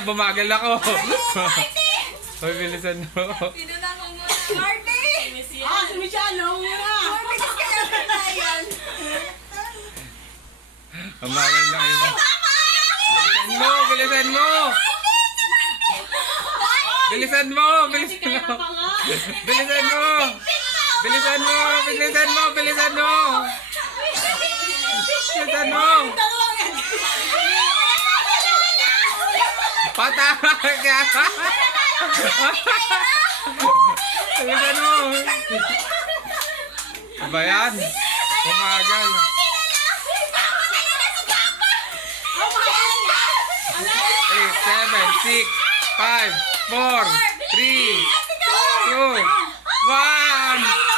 na, bumagal ako. Hoy, bilisan mo. Sino na ko muna? Marty! Si Michelle, no muna. Bilis ka lang na yan. Bumagal na kayo. Bilisan mo, bilisan mo. Bilisan mo, bilisan mo. Bilisan mo. Bilisan mo, bilisan mo, bilisan mo. Bilisan mo. Patama ka. Bilisan mo. Ba yan? Umagal. 8, 7, 6, 5, 4, 3, 2, 1.